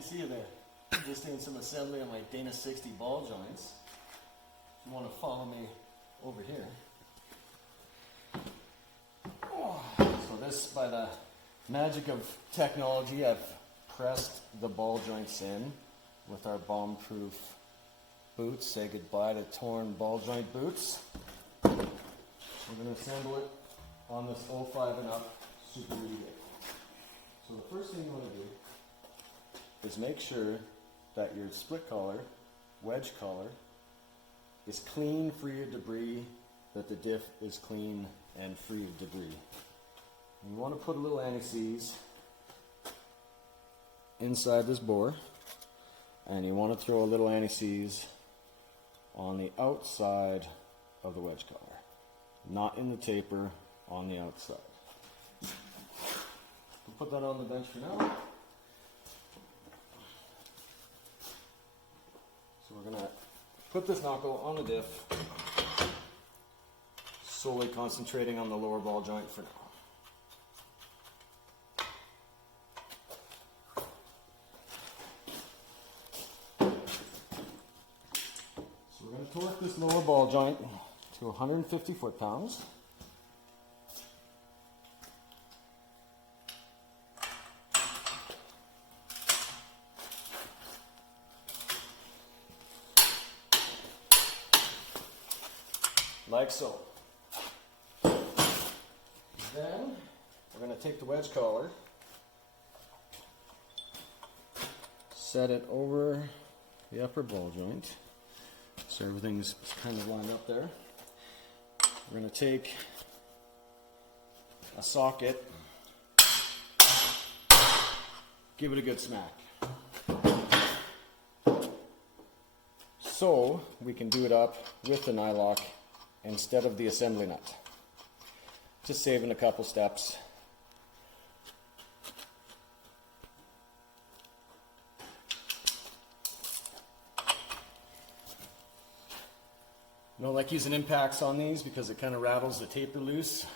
can see that just doing some assembly on my Dana 60 ball joints. If you want to follow me over here. So this, by the magic of technology, I've pressed the ball joints in with our bomb-proof boots. Say goodbye to torn ball joint boots. We're going to assemble it on this 05 and up Super Rebuilable. So the first thing you want to do is make sure that your split collar, wedge collar, is clean, free of debris, that the diff is clean and free of debris. You want to put a little anti-seize inside this bore, and you want to throw a little anti-seize on the outside of the wedge collar, not in the taper, on the outside. We'll put that on the bench for now. So we're going to put this knuckle on the diff, solely concentrating on the lower ball joint for now. So we're going to torque this lower ball joint to 150 foot-pounds. Like so. Then we're going to take the wedge collar, set it over the upper ball joint so everything's kind of lined up there. We're going to take a socket, give it a good smack, so we can do it up with the nylock instead of the assembly nut. Just saving a couple steps. I don't like using impacts on these because it kind of rattles the taper loose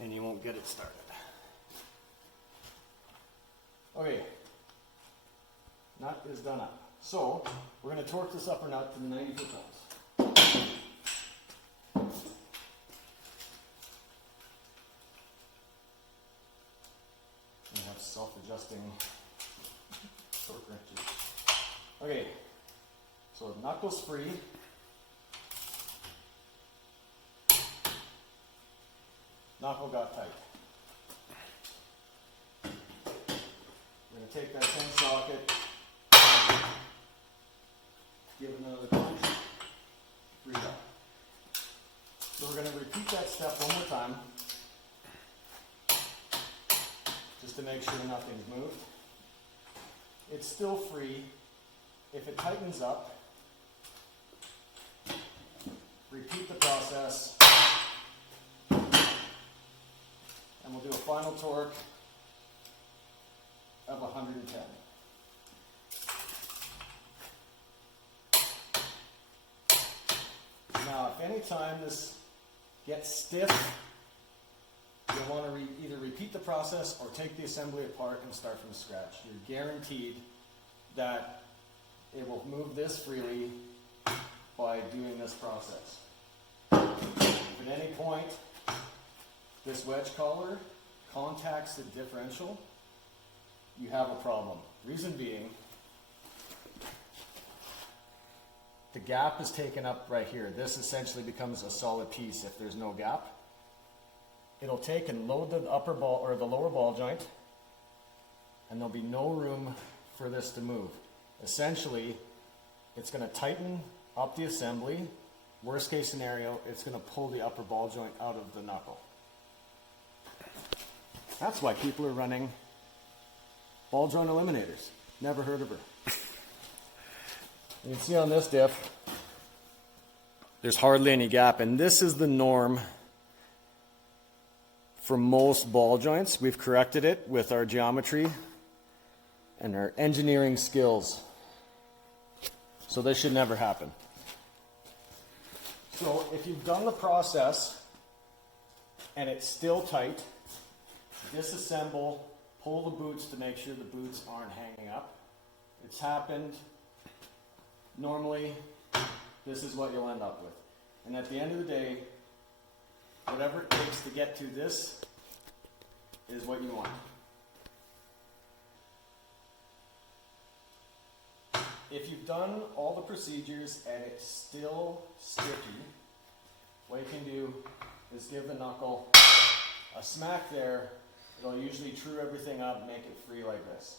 and you won't get it started. Okay, nut is done up. So we're going to torque this upper nut to the 90 foot-pounds. We have self-adjusting torque wrenches. Okay, so the nut goes free. Knuckle got tight. We're going to take that same socket, give it another punch, free it up. So we're going to repeat that step one more time, just to make sure nothing's moved. It's still free. If it tightens up, repeat the process, and we'll do a final torque of 110. Now, if any time this gets stiff, you'll want to either repeat the process or take the assembly apart and start from scratch. You're guaranteed that it will move this freely by doing this process. If at any point this wedge collar contacts the differential, you have a problem. Reason being, the gap is taken up right here. This essentially becomes a solid piece if there's no gap. It'll take and load the upper ball or the lower ball joint, and there'll be no room for this to move. Essentially, it's going to tighten up the assembly. Worst case scenario, it's going to pull the upper ball joint out of the knuckle. That's why people are running ball joint eliminators. Never heard of her. You can see on this diff, there's hardly any gap, and this is the norm for most ball joints. We've corrected it with our geometry and our engineering skills. So this should never happen. So if you've done the process and it's still tight, disassemble, pull the boots to make sure the boots aren't hanging up. It's happened. Normally, this is what you'll end up with. And at the end of the day, whatever it takes to get to this is what you want. If you've done all the procedures and it's still sticky, what you can do is give the knuckle a smack there. It'll usually true everything up, make it free like this.